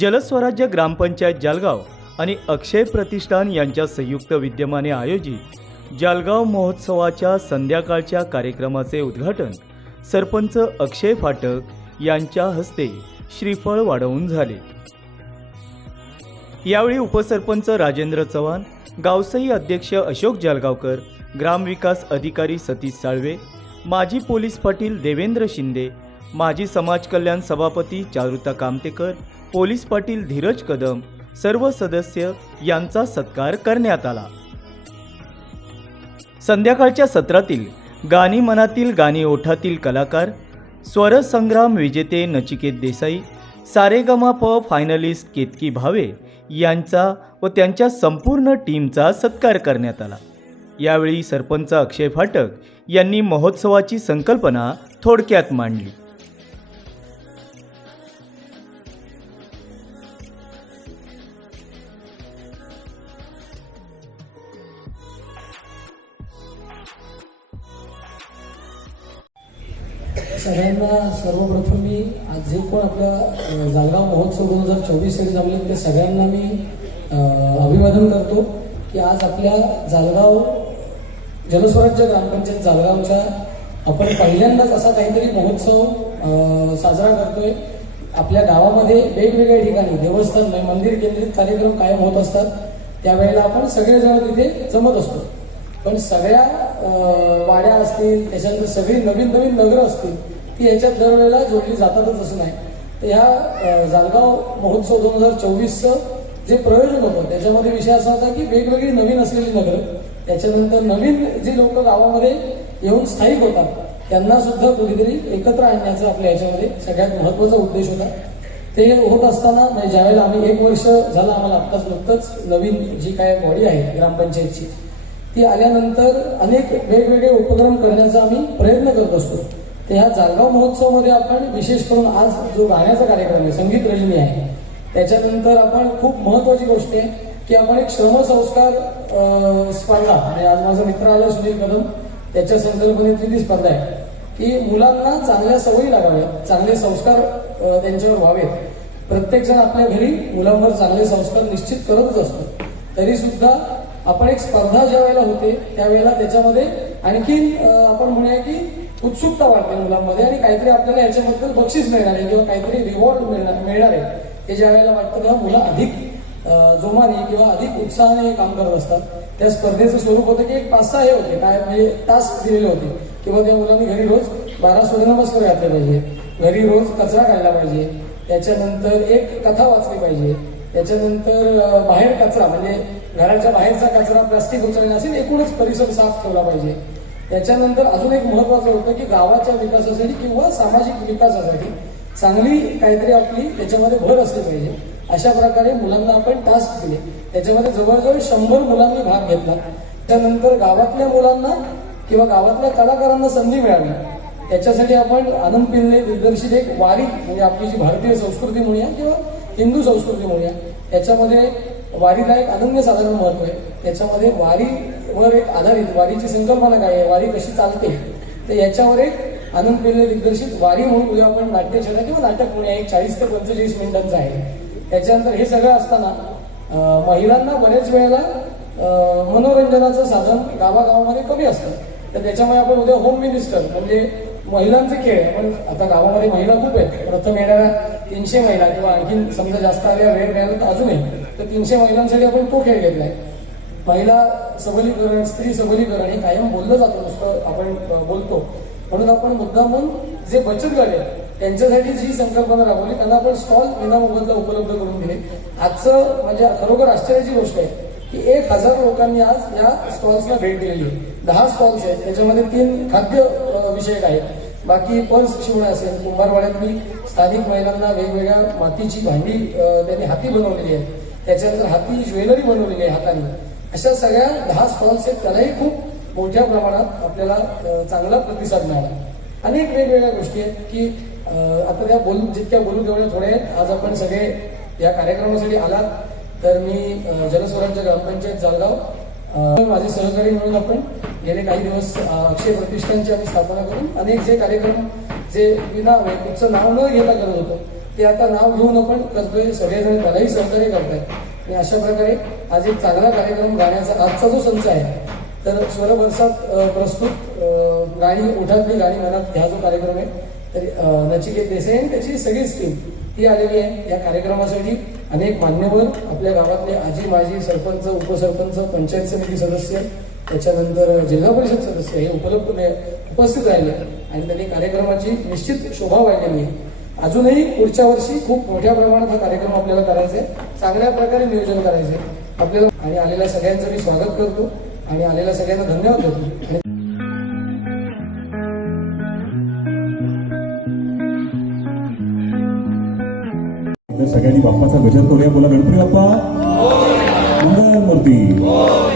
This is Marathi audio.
जलस्वराज्य ग्रामपंचायत जालगाव आणि अक्षय प्रतिष्ठान यांच्या संयुक्त विद्यमाने आयोजित जालगाव महोत्सवाच्या संध्याकाळच्या कार्यक्रमाचे उद्घाटन सरपंच अक्षय फाटक यांच्या हस्ते श्रीफळ वाढवून झाले. यावेळी उपसरपंच राजेंद्र चव्हाण गावसई अध्यक्ष अशोक जलगावकर ग्रामविकास अधिकारी सतीश साळवे माजी पोलीस पाटील देवेंद्र शिंदे माजी समाज कल्याण सभापती चारुता कामतेकर पोलीस पाटील धीरज कदम सर्व सदस्य यांचा सत्कार करण्यात आला. संध्याकाळच्या सत्रातील गाणी मनातील गाणी ओठातील कलाकार स्वरसंग्राम विजेते नचिकेत देसाई सारेगमा प फायनलिस्ट केतकी भावे यांचा व त्यांच्या संपूर्ण टीमचा सत्कार करण्यात आला. यावेळी सरपंच अक्षय फाटक यांनी महोत्सवाची संकल्पना थोडक्यात मांडली. सगळ्यांना सर्वप्रथम मी आज जे कोण आपल्या अ, जालगाव महोत्सव दोन हजार चोवीससाठी जमले त्या सगळ्यांना मी अभिवादन करतो की आज आपल्या जालगाव जलस्वराज्य ग्रामपंचायत जालगावच्या आपण पहिल्यांदाच असा काहीतरी महोत्सव साजरा करतोय. आपल्या गावामध्ये वेगवेगळ्या ठिकाणी देवस्थान म्हणजे मंदिर केंद्रित कार्यक्रम कायम होत असतात. त्यावेळेला आपण सगळेजण तिथे जमत असतो. पण सगळ्या वाड्या असतील त्याच्यानंतर सगळी नवीन नवीन नगरं असतील ती याच्यात दरवेळेला जोडली जातातच असं नाही. तर ह्या जालगाव महोत्सव दोन हजार चोवीसचं जे प्रयोजन होतं त्याच्यामध्ये विषय असा होता की वेगवेगळी नवीन असलेली नगरं त्याच्यानंतर नवीन जी लोक गावामध्ये येऊन स्थायिक होतात त्यांना सुद्धा कुठेतरी एकत्र आणण्याचा आपल्या याच्यामध्ये सगळ्यात महत्त्वाचा उद्देश होता. ते होत असताना म्हणजे ज्यावेळेला आम्ही एक वर्ष झालं आम्हाला आत्ताच नुकतंच नवीन जी काय बॉडी आहे ग्रामपंचायतची ती आल्यानंतर अनेक वेगवेगळे उपक्रम करण्याचा आम्ही प्रयत्न करत असतो. तर ह्या जालगाव महोत्सवामध्ये आपण विशेष करून आज जो गाण्याचा कार्यक्रम आहे संगीत रजनी आहे त्याच्यानंतर आपण खूप महत्वाची गोष्ट आहे की आपण एक श्रमसंस्कार स्पर्धा आणि आज माझा मित्र आला सुनील कदम त्याच्या संकल्पनेतली ती स्पर्धा आहे की मुलांना चांगल्या सवयी लागाव्यात चांगले संस्कार त्यांच्यावर व्हावेत. प्रत्येक जण आपल्या घरी मुलांवर चांगले संस्कार निश्चित करतच असतो. तरी सुद्धा आपण एक स्पर्धा ज्या वेळेला होते त्यावेळेला त्याच्यामध्ये आणखीन आपण म्हणूया की उत्सुकता वाढते मुलांमध्ये आणि काहीतरी आपल्याला याच्याबद्दल बक्षीस मिळणार आहे किंवा काहीतरी रिवॉर्ड मिळणार मिळणार आहे. हे ज्या वेळेला वाटतं तेव्हा मुलं अधिक जोमाने किंवा अधिक उत्साहाने हे काम करत असतात. त्या स्पर्धेचं स्वरूप होतं की एक पाच सहा हे होते काय म्हणजे टास्क दिलेले होते. किंवा त्या मुलांनी घरी रोज बारा सूर्यनमस्कार घातले पाहिजे. घरी रोज कचरा काढला पाहिजे. त्याच्यानंतर एक कथा वाचली पाहिजे. त्याच्यानंतर बाहेर कचरा म्हणजे घराच्या बाहेरचा कचरा प्लास्टिक उचलणे असेल एकूणच परिसर साफ ठेवला पाहिजे. त्याच्यानंतर अजून एक महत्वाचं होतं की गावाच्या विकासासाठी किंवा सामाजिक विकासासाठी चांगली काहीतरी आपली त्याच्यामध्ये भर असली पाहिजे. अशा प्रकारे मुलांना आपण टास्क दिले. त्याच्यामध्ये जवळजवळ शंभर मुलांनी भाग घेतला. त्यानंतर गावातल्या मुलांना किंवा गावातल्या कलाकारांना संधी मिळाली. त्याच्यासाठी आपण आनंद पिल्ले दिग्दर्शित एक वारी म्हणजे आपली जी भारतीय संस्कृती म्हणूया किंवा हिंदू संस्कृती म्हणूया त्याच्यामध्ये वारीला एक अनन्यसाधारण महत्त्व आहे. त्याच्यामध्ये वारीवर एक आधारित वारीची संकल्पना काय आहे? वारी कशी चालते? तर याच्यावर एक आनंद पिल्ले दिग्दर्शित वारी म्हणून उद्या आपण नाट्यशाला किंवा नाटक म्हणूया एक चाळीस ते पंचेचाळीस मिनिटांचं आहे. त्याच्यानंतर हे सगळं असताना महिलांना बऱ्याच वेळेला मनोरंजनाचं साधन गावागावामध्ये कमी असतं. तर त्याच्यामुळे आपण उद्या होम मिनिस्टर म्हणजे महिलांचे खेळ पण आता गावामध्ये महिला खूप आहेत. प्रथम येणाऱ्या तीनशे महिला किंवा आणखी समजा जास्त आल्या वेळ मिळाला तर अजूनही. तर तीनशे महिलांसाठी आपण तो खेळ घेतलाय. महिला सबलीकरण स्त्री सबलीकरण हे कायम बोललं जातं नुसतं आपण बोलतो. म्हणून आपण मुद्दामून जे बचत गट आहे त्यांच्यासाठी जी संकल्पना राबवली त्यांना आपण स्टॉल विनामोबदला उपलब्ध करून दिले. आजचं म्हणजे खरोखर आश्चर्याची गोष्ट आहे की एक हजार लोकांनी आज या स्टॉल्सला भेट दिलेली आहे. दहा स्टॉल्स आहेत त्याच्यामध्ये तीन खाद्य विषयक आहेत. बाकी पर्स शिवणं असेल कुंभारवाड्यात मी स्थानिक महिलांना वेगवेगळ्या मातीची भांडी त्यांनी हाती बनवलेली आहे त्याच्यानंतर हाती ज्वेलरी बनवलेली आहे हाताने. अशा सगळ्या दहा स्टॉल्स आहेत त्यालाही खूप मोठ्या प्रमाणात आपल्याला चांगला प्रतिसाद मिळाला. अनेक वेगवेगळ्या गोष्टी आहेत की आता त्या बोलू जितक्या बोलू तेवढ्या थोड्या आहेत. आज आपण सगळे या कार्यक्रमासाठी आलात. तर मी जलस्वराज्य ग्रामपंचायत जालगाव माझे सहकारी म्हणून आपण गेले काही दिवस अक्षय प्रतिष्ठानची आम्ही स्थापना करून अनेक जे कार्यक्रम जे विना कुठचं नाव न घेता करत होतो ते आता नाव घेऊन आपण करतोय. सगळेजण त्यालाही सहकार्य करतायत. आणि अशा प्रकारे आज एक चांगला कार्यक्रम गाण्याचा आजचा जो संच आहे तर स्वरवर्षात प्रस्तुत गाणी ओठातली गाणी मनात ह्या जो कार्यक्रम आहे. तर नचिकेत देसाई आणि त्याची सगळीच टीम ती आलेली आहे या कार्यक्रमासाठी. अनेक मान्यवर आपल्या गावातले आजी माजी सरपंच उपसरपंच पंचायत समिती सदस्य त्याच्यानंतर जिल्हा परिषद सदस्य हे उपलब्ध उपस्थित राहिले. आणि त्यांनी कार्यक्रमाची निश्चित शोभा वाढलेली आहे. अजूनही पुढच्या वर्षी खूप मोठ्या प्रमाणात हा कार्यक्रम आपल्याला करायचा आहे. चांगल्या प्रकारे नियोजन करायचं आहे. आपल्याला आणि आलेल्या सगळ्यांचं मी स्वागत करतो आणि आलेल्या सगळ्यांना धन्यवाद देतो. सगळ्यांनी बाप्पाचा गजर करूया. बोला गणपती बाप्पा. मंगळमूर्ती.